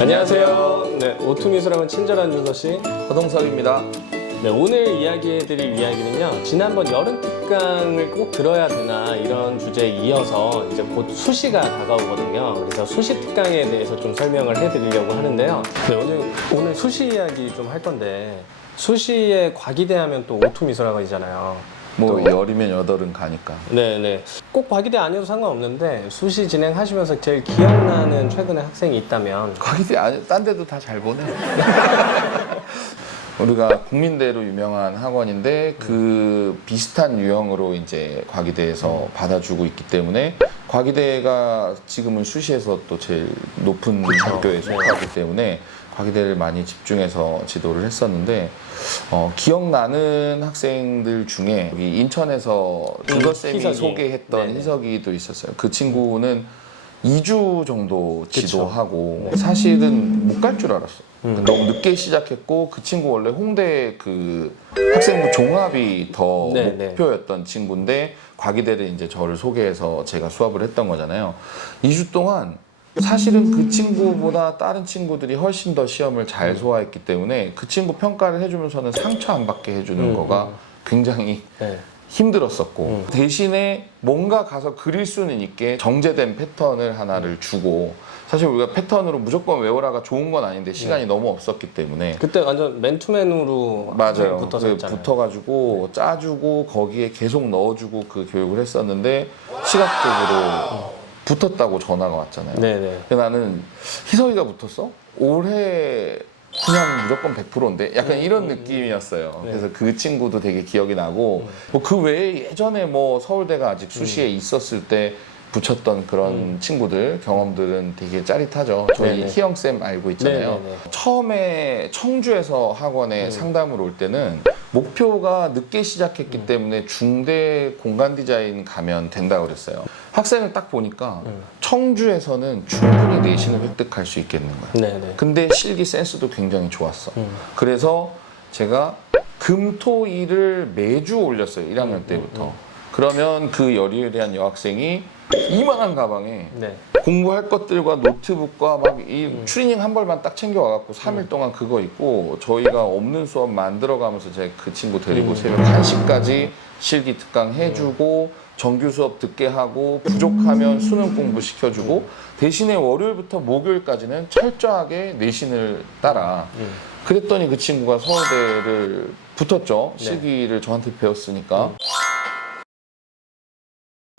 안녕하세요. 네, 오투미술학원 친절한 준서씨 허동석입니다. 네, 오늘 이야기해드릴 이야기는요, 지난번 여름 특강을 꼭 들어야 되나 이런 주제에 이어서 이제 곧 수시가 다가오거든요. 그래서 수시 특강에 대해서 좀 설명을 해드리려고 하는데요. 네, 오늘 수시 이야기 좀 할 건데, 수시에 과기대 하면 또 오투미술학원이잖아요. 뭐 열이면 여덟은 가니까. 네네. 꼭 과기대 아니어도 상관없는데 수시 진행하시면서 제일 기억나는 최근에 학생이 있다면 과기대 아니, 딴 데도 다 잘 보내. 우리가 국민대로 유명한 학원인데 그 비슷한 유형으로 이제 과기대에서 받아주고 있기 때문에 과기대가 지금은 수시에서 또 제일 높은 학교에 속하기 때문에 과기대를 많이 집중해서 지도를 했었는데 기억나는 학생들 중에 여기 인천에서 준서쌤이 희석이. 소개했던 네네. 희석이도 있었어요. 그 친구는 2주 정도 지도하고 네. 사실은 못 갈 줄 알았어. 너무 늦게 시작했고 그 친구 원래 홍대 그 학생부 종합이 더 네네. 목표였던 친구인데 과기대를 이제 저를 소개해서 제가 수업을 했던 거잖아요. 2주 동안 사실은 그 친구보다 다른 친구들이 훨씬 더 시험을 잘 소화했기 때문에 그 친구 평가를 해주면서는 상처 안 받게 해주는 거가 굉장히 네. 힘들었었고 대신에 뭔가 가서 그릴 수는 있게 정제된 패턴을 하나를 주고 사실 우리가 패턴으로 무조건 외워라가 좋은 건 아닌데 시간이 너무 없었기 때문에 그때 완전 맨투맨으로 맞아요. 붙어서 했잖아요. 붙어가지고 짜주고 거기에 계속 넣어주고 그 교육을 했었는데 시각적으로 붙었다고 전화가 왔잖아요. 네네. 근데 나는 희석이가 붙었어? 올해 그냥 무조건 100%인데 약간 이런 느낌이었어요. 네. 그래서 그 친구도 되게 기억이 나고 뭐 그 외에 예전에 뭐 서울대가 아직 수시에 있었을 때 붙였던 그런 친구들 경험들은 되게 짜릿하죠. 저희 네네. 희영쌤 알고 있잖아요. 네네네. 처음에 청주에서 학원에 상담을 올 때는 목표가 늦게 시작했기 때문에 중대 공간 디자인 가면 된다고 그랬어요. 학생을 딱 보니까 청주에서는 충분히 내신을 획득할 수 있겠는 거야. 네네. 근데 실기 센스도 굉장히 좋았어. 그래서 제가 금, 토, 일을 매주 올렸어요. 1학년 때부터. 그러면 그 여리여리한 여학생이 이만한 가방에 네. 공부할 것들과 노트북과 막 이 추리닝 한 벌만 딱 챙겨와갖고 3일 동안 그거 있고 저희가 없는 수업 만들어가면서 제가 그 친구 데리고 새벽 1시까지 실기 특강 해주고 정규 수업 듣게 하고 부족하면 수능 공부 시켜주고 대신에 월요일부터 목요일까지는 철저하게 내신을 따라 그랬더니 그 친구가 서울대를 붙었죠. 실기를 저한테 배웠으니까.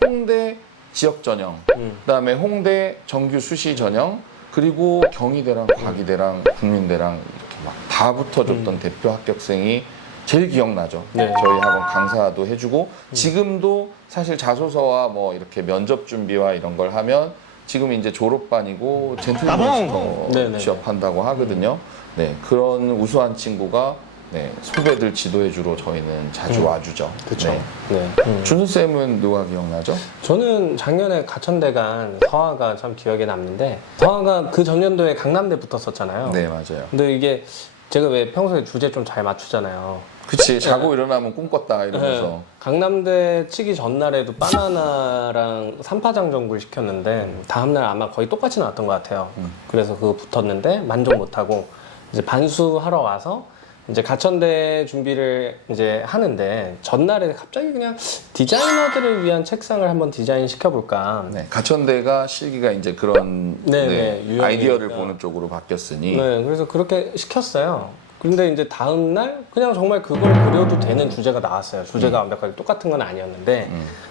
홍대 지역 전형, 그다음에 홍대 정규 수시 전형, 그리고 경희대랑 과기대랑 국민대랑 이렇게 막 다 붙어줬던 대표 합격생이 제일 기억나죠. 네. 저희 학원 강사도 해주고 지금도 사실 자소서와 뭐 이렇게 면접 준비와 이런 걸 하면 지금 이제 졸업반이고 젠틀맨 마스터 네네. 취업한다고 하거든요. 네, 그런 우수한 친구가 네, 후배들 지도해주러 저희는 자주 와주죠. 그쵸. 네. 네. 준수쌤은 누가 기억나죠? 저는 작년에 가천대 간 서아가 참 기억에 남는데, 서아가 그 전년도에 강남대 붙었었잖아요. 네, 맞아요. 근데 이게 제가 왜 평소에 주제 좀 잘 맞추잖아요. 그치, 자고 일어나면 꿈 꿨다 이러면서. 네. 강남대 치기 전날에도 바나나랑 삼파장 정글 시켰는데 다음날 아마 거의 똑같이 나왔던 것 같아요. 그래서 그거 붙었는데 만족 못하고 이제 반수하러 와서 이제 가천대 준비를 이제 하는데 전날에 갑자기 그냥 디자이너들을 위한 책상을 한번 디자인 시켜볼까. 네, 가천대가 실기가 이제 그런 네, 네, 네, 유형이니까. 아이디어를 보는 쪽으로 바뀌었으니. 네, 그래서 그렇게 시켰어요. 근데 이제 다음날 그냥 정말 그걸 그려도 되는 주제가 나왔어요. 주제가 완벽하게 똑같은 건 아니었는데.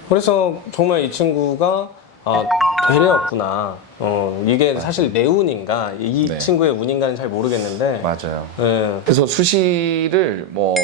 그래서 정말 이 친구가 되레였구나. 이게 사실 내 운인가, 이 네. 친구의 운인가는 잘 모르겠는데. 맞아요. 네. 그래서 수시를 뭐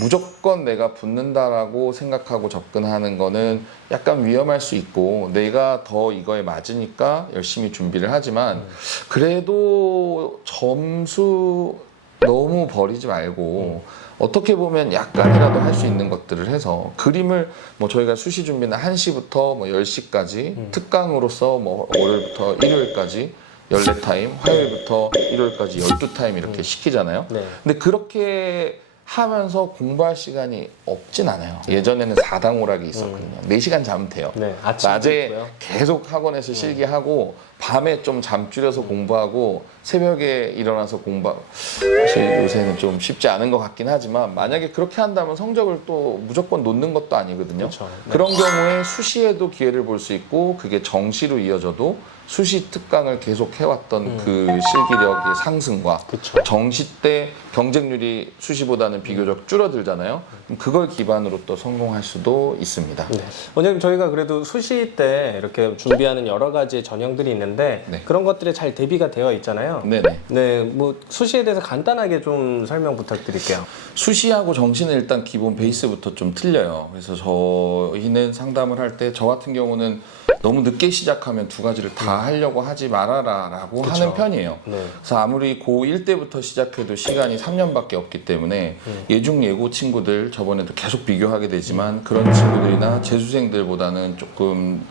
무조건 내가 붙는다라고 생각하고 접근하는 거는 약간 위험할 수 있고 내가 더 이거에 맞으니까 열심히 준비를 하지만 그래도 점수 너무 버리지 말고 어떻게 보면 약간이라도 할 수 있는 것들을 해서 그림을 뭐 저희가 수시 준비는 1시부터 뭐 10시까지 특강으로서 뭐 월요일부터 일요일까지 14타임, 화요일부터 일요일까지 12타임 이렇게 시키잖아요. 네. 근데 그렇게 하면서 공부할 시간이 없진 않아요. 예전에는 4당 오락이 있었거든요. 4시간 자면 돼요. 네, 아침도 낮에 있고요. 계속 학원에서 실기하고 밤에 좀 잠 줄여서 공부하고 새벽에 일어나서 공부하고 사실 요새는 좀 쉽지 않은 것 같긴 하지만 만약에 그렇게 한다면 성적을 또 무조건 놓는 것도 아니거든요. 그렇죠. 네. 그런 경우에 수시에도 기회를 볼 수 있고 그게 정시로 이어져도 수시 특강을 계속 해왔던 그 실기력의 상승과 그쵸. 정시 때 경쟁률이 수시보다는 비교적 줄어들잖아요. 그럼 그걸 기반으로 또 성공할 수도 있습니다. 네. 원장님 저희가 그래도 수시 때 이렇게 준비하는 여러 가지 전형들이 있는데 네. 그런 것들이 잘 대비가 되어 있잖아요. 네네. 네, 뭐 수시에 대해서 간단하게 좀 설명 부탁드릴게요. 수시하고 정시는 일단 기본 베이스부터 좀 틀려요. 그래서 저희는 상담을 할 때 저 같은 경우는 너무 늦게 시작하면 두 가지를 다 하려고 하지 말아라라고 그쵸. 하는 편이에요. 네. 그래서 아무리 고1 때부터 시작해도 시간이 3년밖에 없기 때문에 예중 예고 친구들 저번에도 계속 비교하게 되지만 그런 친구들이나 재수생들보다는 조금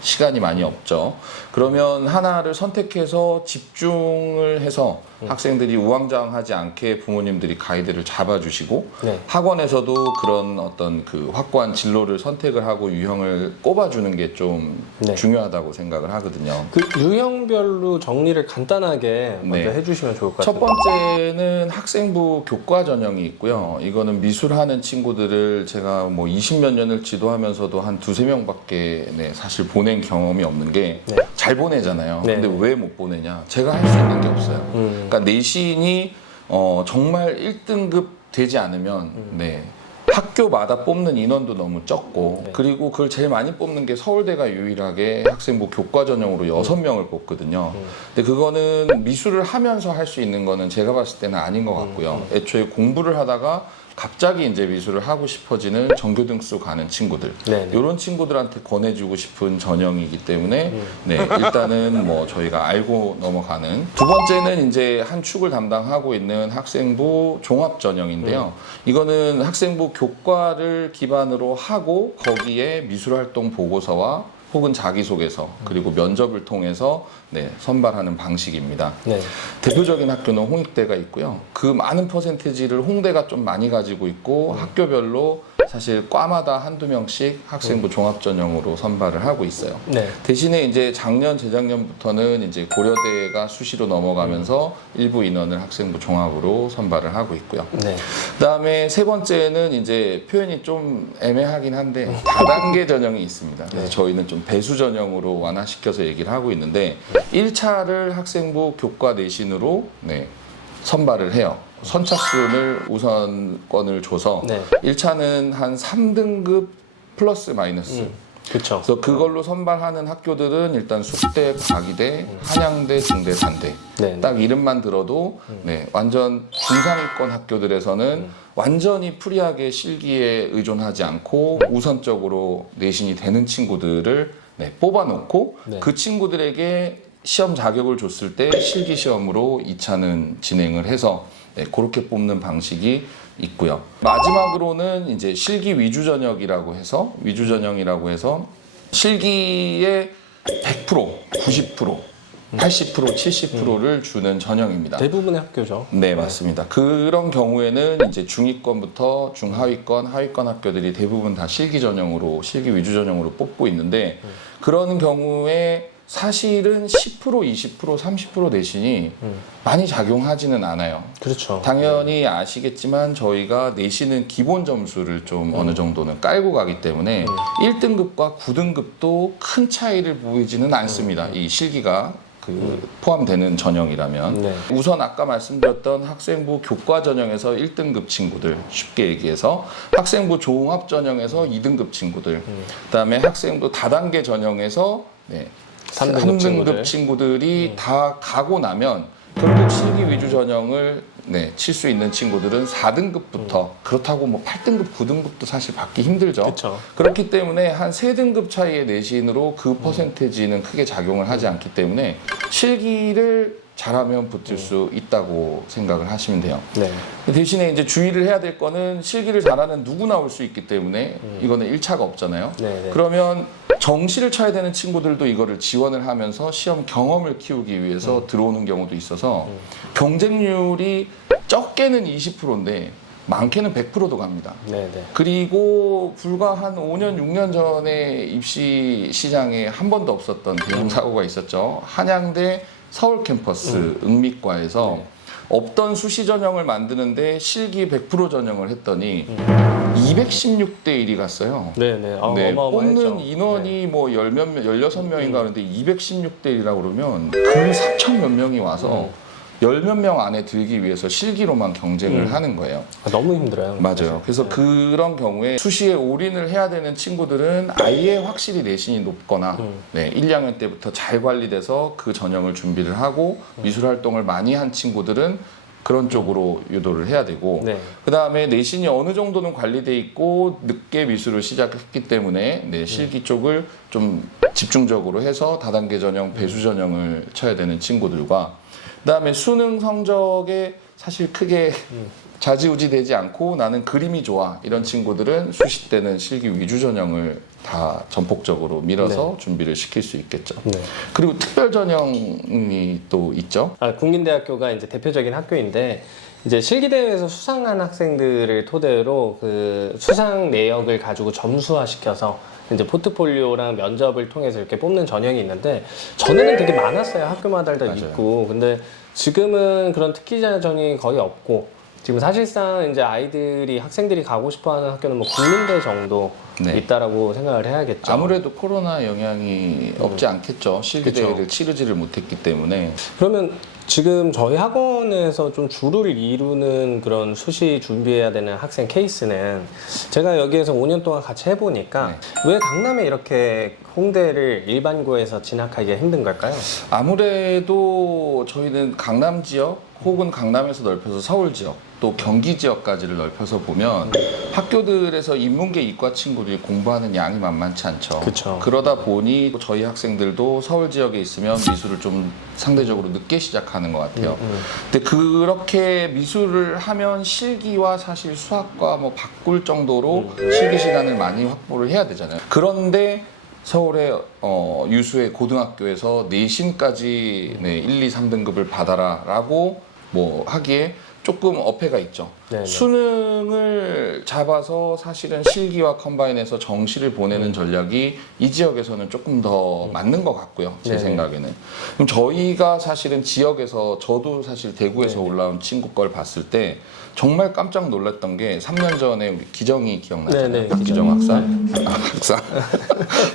시간이 많이 없죠. 그러면 하나를 선택해서 집중을 해서 학생들이 우왕좌왕하지 않게 부모님들이 가이드를 잡아주시고 네. 학원에서도 그런 어떤 그 확고한 진로를 선택을 하고 유형을 꼽아주는 게 좀 네. 중요하다고 생각을 하거든요. 그 유형별로 정리를 간단하게 먼저 네. 해주시면 좋을 것 첫 같아요. 번째는 학생부 교과 전형이 있고요. 이거는 미술하는 친구들을 제가 뭐 20몇 년을 지도하면서도 한 두세 명밖에 사실 보낸 경험이 없는 게 잘 네. 보내잖아요. 네. 근데 왜 못 보내냐? 제가 할 수 있는 게 없어요. 그러니까 내신이 정말 1등급 되지 않으면 학교마다 뽑는 인원도 너무 적고 네. 그리고 그걸 제일 많이 뽑는 게 서울대가 유일하게 학생부 교과 전형으로 6명을 뽑거든요. 근데 그거는 미술을 하면서 할 수 있는 거는 제가 봤을 때는 아닌 것 같고요. 애초에 공부를 하다가 갑자기 이제 미술을 하고 싶어지는 전교등수 가는 친구들 네네. 이런 친구들한테 권해주고 싶은 전형이기 때문에 일단은 뭐 저희가 알고 넘어가는 두 번째는 이제 한 축을 담당하고 있는 학생부 종합 전형인데요. 이거는 학생부 교과를 기반으로 하고 거기에 미술활동 보고서와 혹은 자기소개서 그리고 면접을 통해서 선발하는 방식입니다. 네. 대표적인 학교는 홍익대가 있고요. 그 많은 퍼센티지를 홍대가 좀 많이 가지고 있고 학교별로 사실 과마다 한두 명씩 학생부 종합 전형으로 선발을 하고 있어요. 네. 대신에 이제 작년, 재작년부터는 이제 고려대가 수시로 넘어가면서 일부 인원을 학생부 종합으로 선발을 하고 있고요. 네. 그다음에 세 번째는 이제 표현이 좀 애매하긴 한데 다단계 전형이 있습니다. 그래서 저희는 좀 배수 전형으로 완화시켜서 얘기를 하고 있는데 1차를 학생부 교과 내신으로 선발을 해요. 선착순을 우선권을 줘서 네. 1차는 한 3등급 플러스 마이너스 그렇죠. 그래서 그걸로 선발하는 학교들은 일단 숙대, 과기대, 한양대, 중대, 단대 네. 딱 이름만 들어도 완전 중상위권 학교들에서는 완전히 프리하게 실기에 의존하지 않고 우선적으로 내신이 되는 친구들을 뽑아놓고 네. 그 친구들에게 시험 자격을 줬을 때 실기 시험으로 2차는 진행을 해서 그렇게 뽑는 방식이 있고요. 마지막으로는 이제 실기 위주 전형이라고 해서 실기의 100%, 90%, 80%, 70%를 주는 전형입니다. 대부분의 학교죠. 네, 맞습니다. 그런 경우에는 이제 중위권부터 중하위권, 하위권 학교들이 대부분 다 실기 전형으로, 실기 위주 전형으로 뽑고 있는데 그런 경우에 사실은 10%, 20%, 30% 내신이 많이 작용하지는 않아요. 그렇죠. 당연히 아시겠지만 저희가 내신은 기본 점수를 좀 어느 정도는 깔고 가기 때문에 1등급과 9등급도 큰 차이를 보이지는 않습니다. 이 실기가 포함되는 전형이라면 네. 우선 아까 말씀드렸던 학생부 교과 전형에서 1등급 친구들 쉽게 얘기해서 학생부 종합 전형에서 2등급 친구들 그다음에 학생부 다단계 전형에서 3등급 친구들이 다 가고 나면 결국 실기 위주 전형을 칠 수 있는 친구들은 4등급부터 그렇다고 뭐 8등급, 9등급도 사실 받기 힘들죠. 그쵸. 그렇기 때문에 한 3등급 차이의 내신으로 그 퍼센테지는 크게 작용을 하지 않기 때문에 실기를 잘하면 붙을 수 있다고 생각을 하시면 돼요. 네. 대신에 이제 주의를 해야 될 거는 실기를 잘하는 누구나 올 수 있기 때문에 이거는 1차가 없잖아요. 네네. 그러면 정시를 쳐야 되는 친구들도 이거를 지원을 하면서 시험 경험을 키우기 위해서 들어오는 경우도 있어서 경쟁률이 적게는 20%인데 많게는 100%도 갑니다. 네네. 그리고 불과 한 5년, 6년 전에 입시 시장에 한 번도 없었던 대형 사고가 있었죠. 한양대 서울 캠퍼스 응미과에서 네. 없던 수시 전형을 만드는데 실기 100% 전형을 했더니 216대 1이 갔어요. 네네. 아, 네, 어마어마했죠. 뽑는 인원이 뭐 16명인가 하는데 216대 1이라고 그러면 그 4천 몇 명이 와서 10몇 명 안에 들기 위해서 실기로만 경쟁을 하는 거예요. 아, 너무 힘들어요. 맞아요. 그래서 그런 경우에 수시에 올인을 해야 되는 친구들은 아예 확실히 내신이 높거나 1, 2학년 때부터 잘 관리돼서 그 전형을 준비를 하고 미술 활동을 많이 한 친구들은 그런 쪽으로 유도를 해야 되고 네. 그 다음에 내신이 어느 정도는 관리돼 있고 늦게 미술을 시작했기 때문에 실기 쪽을 좀 집중적으로 해서 다단계 전형, 배수 전형을 쳐야 되는 친구들과 그다음에 수능 성적에 사실 크게 좌지우지 되지 않고 나는 그림이 좋아 이런 친구들은 수시 때는 실기 위주 전형을 다 전폭적으로 밀어서 준비를 시킬 수 있겠죠. 네. 그리고 특별 전형이 또 있죠. 아, 국민대학교가 이제 대표적인 학교인데 이제 실기대회에서 수상한 학생들을 토대로 그 수상 내역을 가지고 점수화시켜서 이제 포트폴리오랑 면접을 통해서 이렇게 뽑는 전형이 있는데 전에는 되게 많았어요. 학교마다 다 맞아요. 있고. 근데 지금은 그런 특기자 전형이 거의 없고 지금 사실상 이제 아이들이 학생들이 가고 싶어하는 학교는 뭐 국민대 정도 네. 있다라고 생각을 해야겠죠. 아무래도 코로나 영향이 없지 않겠죠. 실기대회를 그쵸. 치르지를 못했기 때문에. 그러면 지금 저희 학원에서 좀 주를 이루는 그런 수시 준비해야 되는 학생 케이스는 제가 여기에서 5년 동안 같이 해보니까 왜 강남에 이렇게 홍대를 일반고에서 진학하기가 힘든 걸까요? 아무래도 저희는 강남 지역 혹은 강남에서 넓혀서 서울 지역 또 경기 지역까지를 넓혀서 보면 학교들에서 인문계 이과 친구들이 공부하는 양이 만만치 않죠. 그쵸. 그러다 보니 저희 학생들도 서울 지역에 있으면 미술을 좀 상대적으로 늦게 시작하는 것 같아요. 근데 그렇게 미술을 하면 실기와 사실 수학과 뭐 바꿀 정도로 실기 시간을 많이 확보를 해야 되잖아요. 그런데 서울의 유수의 고등학교에서 내신까지 1, 2, 3등급을 받아라라고 뭐 하기에 조금 어폐가 있죠. 네네. 수능을 잡아서 사실은 실기와 컴바인해서 정시를 보내는 전략이 이 지역에서는 조금 더 맞는 것 같고요. 제 네네. 생각에는. 그럼 저희가 사실은 지역에서 저도 사실 대구에서 네네. 올라온 친구 걸 봤을 때 정말 깜짝 놀랐던 게 3년 전에 우리 기정이 기억나잖아요. 네네, 박기정 학생.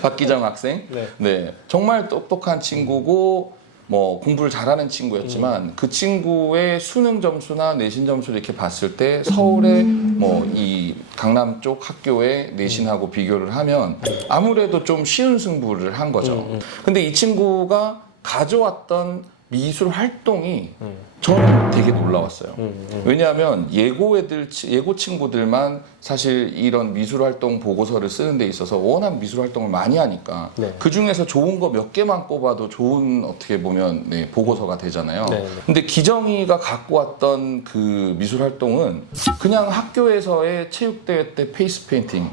박기정 학생. 네. 네. 정말 똑똑한 친구고 뭐 공부를 잘하는 친구였지만 그 친구의 수능 점수나 내신 점수를 이렇게 봤을 때 서울의 뭐 이 강남 쪽 학교의 내신하고 비교를 하면 아무래도 좀 쉬운 승부를 한 거죠. 근데 이 친구가 가져왔던 미술 활동이 저는 되게 놀라웠어요. 왜냐하면 예고 친구들만 사실 이런 미술 활동 보고서를 쓰는 데 있어서 워낙 미술 활동을 많이 하니까 네. 그 중에서 좋은 거 몇 개만 꼽아도 좋은 어떻게 보면 보고서가 되잖아요. 네. 근데 기정이가 갖고 왔던 그 미술 활동은 그냥 학교에서의 체육대회 때 페이스 페인팅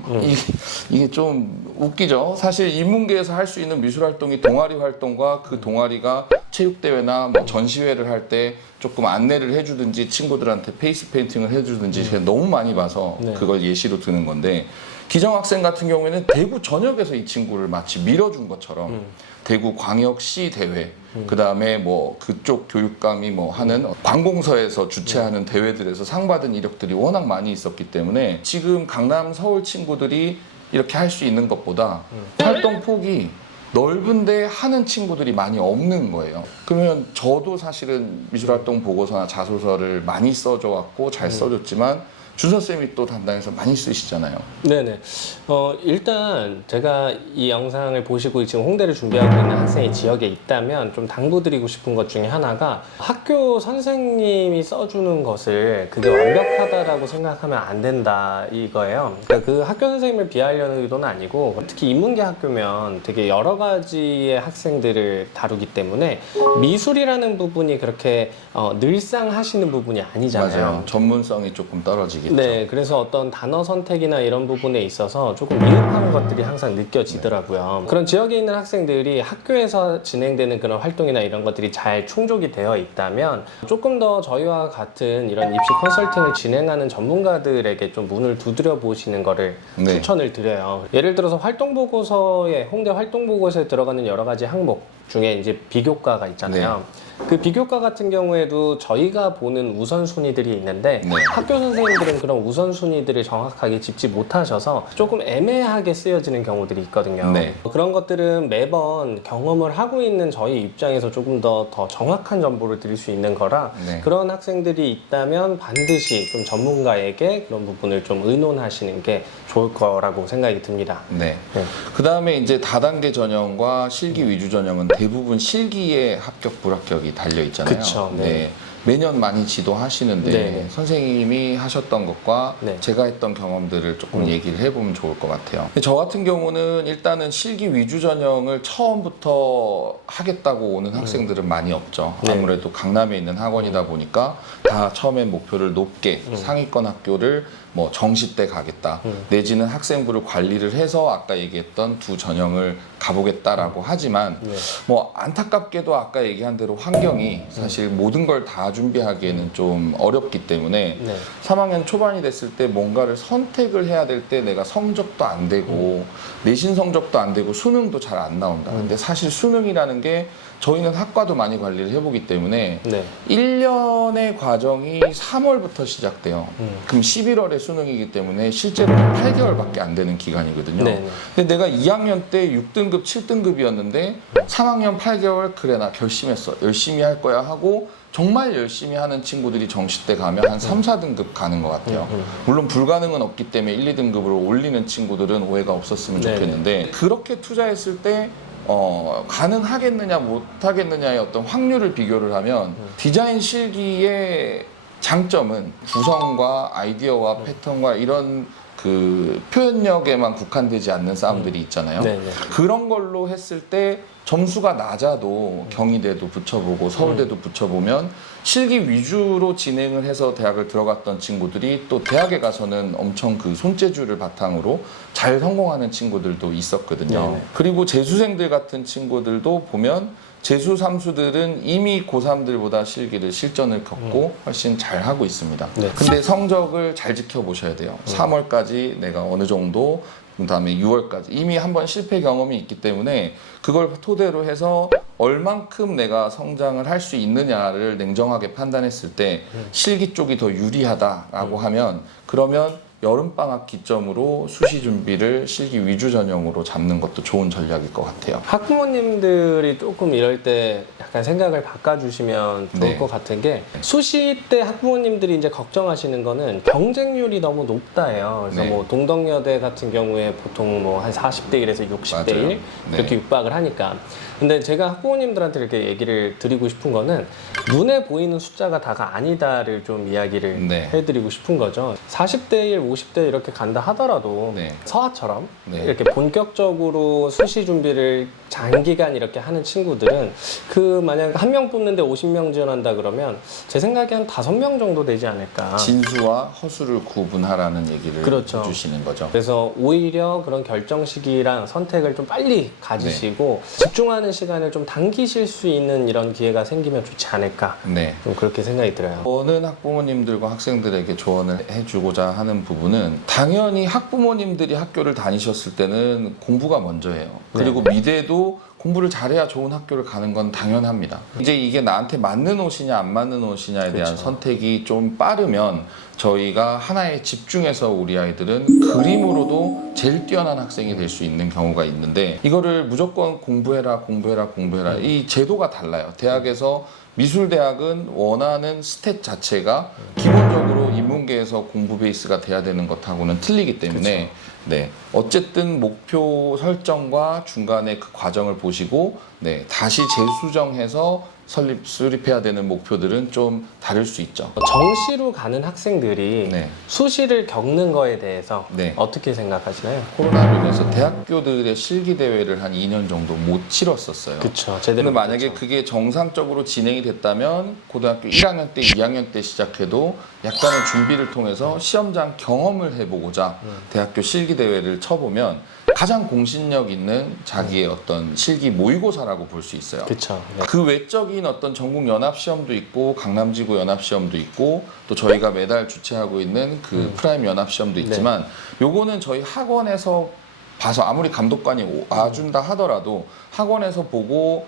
이게 좀 웃기죠. 사실 인문계에서 할 수 있는 미술 활동이 동아리 활동과 그 동아리가 체육대회나 뭐 전시회를 할 때 조금 안내를 해주든지 친구들한테 페이스 페인팅을 해주든지 제가 너무 많이 봐서 네. 그걸 예시로 드는 건데 기정 학생 같은 경우에는 대구 전역에서 이 친구를 마치 밀어준 것처럼 대구 광역시 대회 그 다음에 뭐 그쪽 교육감이 뭐 하는 관공서에서 주최하는 대회들에서 상 받은 이력들이 워낙 많이 있었기 때문에 지금 강남 서울 친구들이 이렇게 할 수 있는 것보다 활동 폭이 넓은데 하는 친구들이 많이 없는 거예요. 그러면 저도 사실은 미술활동 보고서나 자소서를 많이 써줘왔고 잘 써줬지만 준 선생님이 또 담당해서 많이 쓰시잖아요. 네네. 일단 제가 이 영상을 보시고 지금 홍대를 준비하고 있는 학생이 지역에 있다면 좀 당부드리고 싶은 것 중에 하나가 학교 선생님이 써주는 것을 그게 완벽하다라고 생각하면 안 된다 이거예요. 그러니까 그 학교 선생님을 비하하려는 의도는 아니고 특히 인문계 학교면 되게 여러 가지의 학생들을 다루기 때문에 미술이라는 부분이 그렇게 늘상 하시는 부분이 아니잖아요. 맞아요. 전문성이 조금 떨어지긴 얘기겠죠. 네, 그래서 어떤 단어 선택이나 이런 부분에 있어서 조금 미흡한 것들이 항상 느껴지더라고요. 그런 지역에 있는 학생들이 학교에서 진행되는 그런 활동이나 이런 것들이 잘 충족이 되어 있다면 조금 더 저희와 같은 이런 입시 컨설팅을 진행하는 전문가들에게 좀 문을 두드려 보시는 거를 네. 추천을 드려요. 예를 들어서 활동보고서에, 홍대 활동보고서에 들어가는 여러 가지 항목 중에 이제 비교과가 있잖아요. 그 비교과 같은 경우에도 저희가 보는 우선순위들이 있는데 네. 학교 선생님들은 그런 우선순위들을 정확하게 짚지 못하셔서 조금 애매하게 쓰여지는 경우들이 있거든요. 네. 그런 것들은 매번 경험을 하고 있는 저희 입장에서 조금 더 정확한 정보를 드릴 수 있는 거라 네. 그런 학생들이 있다면 반드시 좀 전문가에게 그런 부분을 좀 의논하시는 게 좋을 거라고 생각이 듭니다. 네. 네. 그 다음에 이제 다단계 전형과 실기 위주 전형은 대부분 실기에 합격, 불합격이 달려 있잖아요. 그쵸, 네. 네. 매년 많이 지도하시는데 네. 선생님이 하셨던 것과 네. 제가 했던 경험들을 조금 얘기를 해보면 좋을 것 같아요. 근데 저 같은 경우는 일단은 실기 위주 전형을 처음부터 하겠다고 오는 학생들은 많이 없죠. 네. 아무래도 강남에 있는 학원이다 보니까 다 처음엔 목표를 높게 상위권 학교를 뭐 정시 때 가겠다 내지는 학생부를 관리를 해서 아까 얘기했던 두 전형을 가보겠다라고 하지만 네. 뭐 안타깝게도 아까 얘기한 대로 환경이 사실 모든 걸 다 준비하기에는 좀 어렵기 때문에 네. 3학년 초반이 됐을 때 뭔가를 선택을 해야 될 때 내가 성적도 안 되고 내신 성적도 안 되고 수능도 잘 안 나온다. 근데 사실 수능이라는 게 저희는 학과도 많이 관리를 해보기 때문에 네. 1년의 과정이 3월부터 시작돼요. 그럼 11월에 수능이기 때문에 실제로는 8개월밖에 안 되는 기간이거든요. 네, 네. 근데 내가 2학년 때 6등급, 7등급이었는데 3학년 8개월 그래 나 결심했어. 열심히 할 거야 하고 정말 열심히 하는 친구들이 정시 때 가면 한 3, 4등급 가는 것 같아요. 물론 불가능은 없기 때문에 1, 2등급으로 올리는 친구들은 오해가 없었으면 네. 좋겠는데 그렇게 투자했을 때 가능하겠느냐 못하겠느냐의 어떤 확률을 비교를 하면 디자인 실기의 장점은 구성과 아이디어와 패턴과 이런 그 표현력에만 국한되지 않는 싸움들이 있잖아요. 네, 네. 그런 걸로 했을 때 점수가 낮아도 경희대도 붙여보고 서울대도 붙여보면 실기 위주로 진행을 해서 대학을 들어갔던 친구들이 또 대학에 가서는 엄청 그 손재주를 바탕으로 잘 성공하는 친구들도 있었거든요. 네네. 그리고 재수생들 같은 친구들도 보면 재수 삼수들은 이미 고3들보다 실기를 실전을 겪고 훨씬 잘 하고 있습니다. 네. 근데 성적을 잘 지켜보셔야 돼요. 3월까지 내가 어느 정도 그다음에 6월까지 이미 한번 실패 경험이 있기 때문에 그걸 토대로 해서 얼만큼 내가 성장을 할 수 있느냐를 냉정하게 판단했을 때 실기 쪽이 더 유리하다라고 하면 그러면 여름방학 기점으로 수시 준비를 실기 위주 전형으로 잡는 것도 좋은 전략일 것 같아요. 학부모님들이 조금 이럴 때 약간 생각을 바꿔주시면 좋을 네. 것 같은 게 수시 때 학부모님들이 이제 걱정하시는 거는 경쟁률이 너무 높다예요. 그래서 네. 뭐 동덕여대 같은 경우에 보통 뭐 한 40대 1에서 60대 1 맞아요. 이렇게 네. 육박을 하니까. 근데 제가 학부모님들한테 이렇게 얘기를 드리고 싶은 거는 눈에 보이는 숫자가 다가 아니다를 좀 이야기를 네. 해드리고 싶은 거죠. 40대 1, 50대 이렇게 간다 하더라도 네. 서아처럼 네. 이렇게 본격적으로 수시 준비를 장기간 이렇게 하는 친구들은 그 만약 한 명 뽑는데 50명 지원한다 그러면 제 생각에 한 5명 정도 되지 않을까. 진수와 허수를 구분하라는 얘기를 그렇죠. 해주시는 거죠. 그래서 오히려 그런 결정 시기랑 선택을 좀 빨리 가지시고 네. 집중하는 시간을 좀 당기실 수 있는 이런 기회가 생기면 좋지 않을까. 네. 좀 그렇게 생각이 들어요. 저는 학부모님들과 학생들에게 조언을 해주고자 하는 부분은 당연히 학부모님들이 학교를 다니셨을 때는 공부가 먼저예요. 그리고 미대도 공부를 잘해야 좋은 학교를 가는 건 당연합니다. 이제 이게 나한테 맞는 옷이냐 안 맞는 옷이냐에 대한 그렇죠. 선택이 좀 빠르면 저희가 하나에 집중해서 우리 아이들은 그림으로도 제일 뛰어난 학생이 될 수 있는 경우가 있는데 이거를 무조건 공부해라 이 제도가 달라요. 대학에서 미술대학은 원하는 스탯 자체가 기본적으로 인문계에서 공부 베이스가 돼야 되는 것하고는 틀리기 때문에 네, 어쨌든 목표 설정과 중간에 그 과정을 보시고 네, 다시 재수정해서 수립해야 되는 목표들은 좀 다를 수 있죠. 정시로 가는 학생들이 네. 수시를 겪는 거에 대해서 네. 어떻게 생각하시나요? 코로나로 인해서 대학교들의 실기 대회를 한 2년 정도 못 치렀었어요. 그렇죠. 근데 제대로. 만약에 못했죠. 그게 정상적으로 진행이 됐다면 고등학교 1학년 때, 2학년 때 시작해도 약간의 준비를 통해서 시험장 경험을 해보고자 대학교 실기 대회를 쳐보면 가장 공신력 있는 자기의 어떤 실기 모의고사라고 볼 수 있어요. 그렇죠. 네. 그 외적인 어떤 전국 연합 시험도 있고 강남지구 연합 시험도 있고 또 저희가 매달 주최하고 있는 그 프라임 연합 시험도 있지만 요거는 저희 학원에서 봐서 아무리 감독관이 와준다 하더라도 학원에서 보고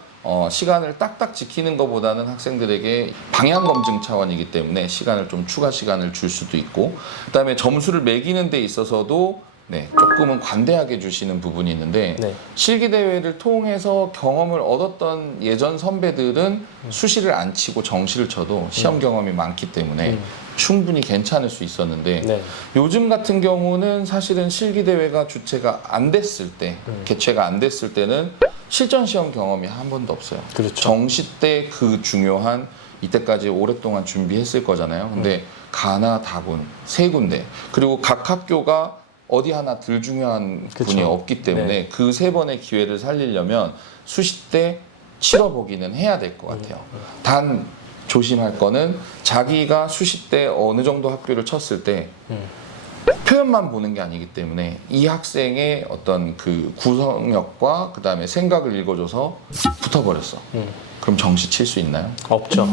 시간을 딱딱 지키는 것보다는 학생들에게 방향 검증 차원이기 때문에 시간을 좀 추가 시간을 줄 수도 있고 그다음에 점수를 매기는 데 있어서도 조금은 관대하게 주시는 부분이 있는데 네. 실기 대회를 통해서 경험을 얻었던 예전 선배들은 수시를 안 치고 정시를 쳐도 시험 경험이 많기 때문에 충분히 괜찮을 수 있었는데 네. 요즘 같은 경우는 사실은 실기 대회가 주체가 안 됐을 때 개최가 안 됐을 때는 실전 시험 경험이 한 번도 없어요. 그렇죠. 정시 때 그 중요한 이때까지 오랫동안 준비했을 거잖아요. 근데 가나 다군 세 군데 그리고 각 학교가 어디 하나 덜 중요한 그쵸. 분이 없기 때문에 네. 그 세 번의 기회를 살리려면 수시 때 치러보기는 해야 될 것 같아요. 단 조심할 거는 자기가 수시 때 어느 정도 학교를 쳤을 때 표현만 보는 게 아니기 때문에 이 학생의 어떤 그 구성력과 그 다음에 생각을 읽어줘서 붙어버렸어. 그럼 정시 칠 수 있나요? 없죠.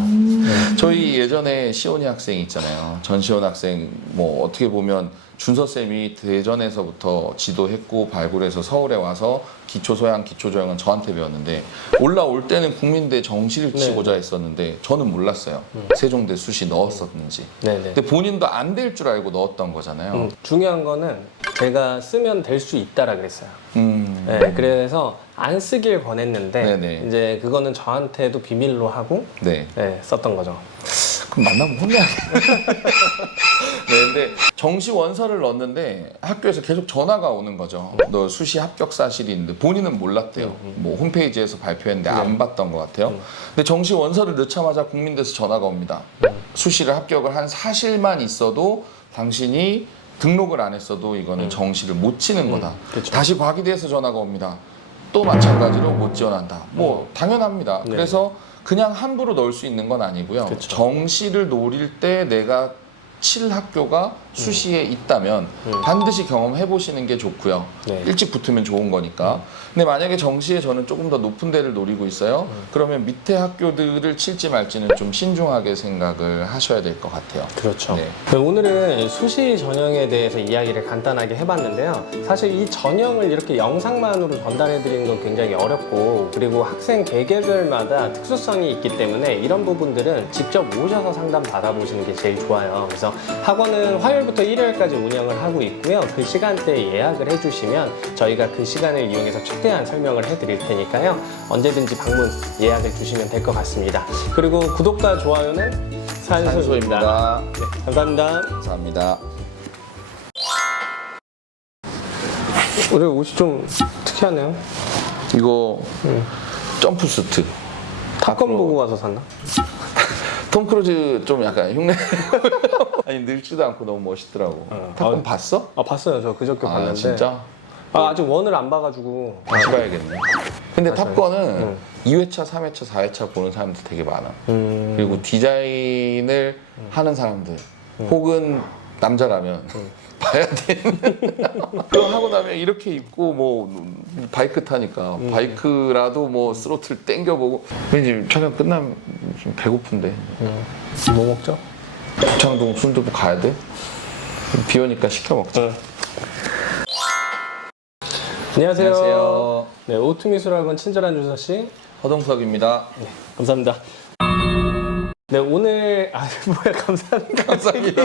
저희 예전에 시온이 학생 있잖아요. 전시온 학생 뭐 어떻게 보면 준서쌤이 대전에서부터 지도했고 발굴해서 서울에 와서 기초소양, 기초조형은 저한테 배웠는데 올라올 때는 국민대 정시를 치고자 했었는데 저는 몰랐어요. 세종대 수시 넣었었는지. 네네. 근데 본인도 안 될 줄 알고 넣었던 거잖아요. 중요한 거는 제가 쓰면 될 수 있다라 그랬어요. 음. 네, 그래서 안 쓰길 권했는데 네네. 이제 그거는 저한테도 비밀로 하고 네. 썼던 거죠. 그럼 만나면 혼내야겠네. 네, 근데 정시 원서를 넣었는데 학교에서 계속 전화가 오는 거죠. 너 수시 합격 사실이 있는데 본인은 몰랐대요. 뭐 홈페이지에서 발표했는데 안 봤던 것 같아요. 근데 정시 원서를 넣자마자 국민대에서 전화가 옵니다. 수시를 합격을 한 사실만 있어도 당신이 등록을 안 했어도 이거는 정시를 못 치는 거다. 그쵸. 다시 과기대에서 전화가 옵니다. 또 마찬가지로 못 지원한다. 뭐 당연합니다. 네. 그래서 그냥 함부로 넣을 수 있는 건 아니고요. 그쵸. 정시를 노릴 때 내가 칠 학교가 수시에 있다면 반드시 경험해 보시는 게 좋고요. 네. 일찍 붙으면 좋은 거니까. 근데 만약에 정시에 저는 조금 더 높은 데를 노리고 있어요. 그러면 밑에 학교들을 칠지 말지는 좀 신중하게 생각을 하셔야 될 것 같아요. 그렇죠. 네. 오늘은 수시 전형에 대해서 이야기를 간단하게 해봤는데요. 사실 이 전형을 이렇게 영상만으로 전달해드리는 건 굉장히 어렵고 그리고 학생 개개별마다 특수성이 있기 때문에 이런 부분들은 직접 모셔서 상담 받아보시는 게 제일 좋아요. 그래서 학원은 화요일부터 일요일까지 운영을 하고 있고요. 그 시간대에 예약을 해주시면 저희가 그 시간을 이용해서 최대한 설명을 해드릴 테니까요. 언제든지 방문 예약을 주시면 될 것 같습니다. 그리고 구독과 좋아요는 산소입니다. 네, 감사합니다. 감사합니다. 오늘 옷이 좀 특이하네요. 이거 점프 수트. 탑건 보고 와서 샀나? 톰 크루즈 좀 약간 흉내. 아니 늙지도 않고 너무 멋있더라고. 탑건 봤어? 아 봤어요. 저 그저께 아 봤는데. 진짜? 아직 원을 안 봐가지고. 다시 봐야겠네. 근데 맞아요. 탑건은 2회차, 3회차, 4회차 보는 사람들 되게 많아. 그리고 디자인을 하는 사람들 혹은 남자라면 봐야 돼. 그거 하고 나면 이렇게 입고 뭐 바이크 타니까 바이크라도 뭐 스로틀 땡겨보고 왠지 촬영 끝나면 좀 배고픈데 뭐 먹죠? 부창동 순두부 가야 돼? 비 오니까 시켜 먹자. 안녕하세요. 안녕하세요. 네, 오투미술학원 친절한 주서 씨. 허동석입니다. 감사합니다. 네, 오늘 뭐야 감사합니다. 감사합니다.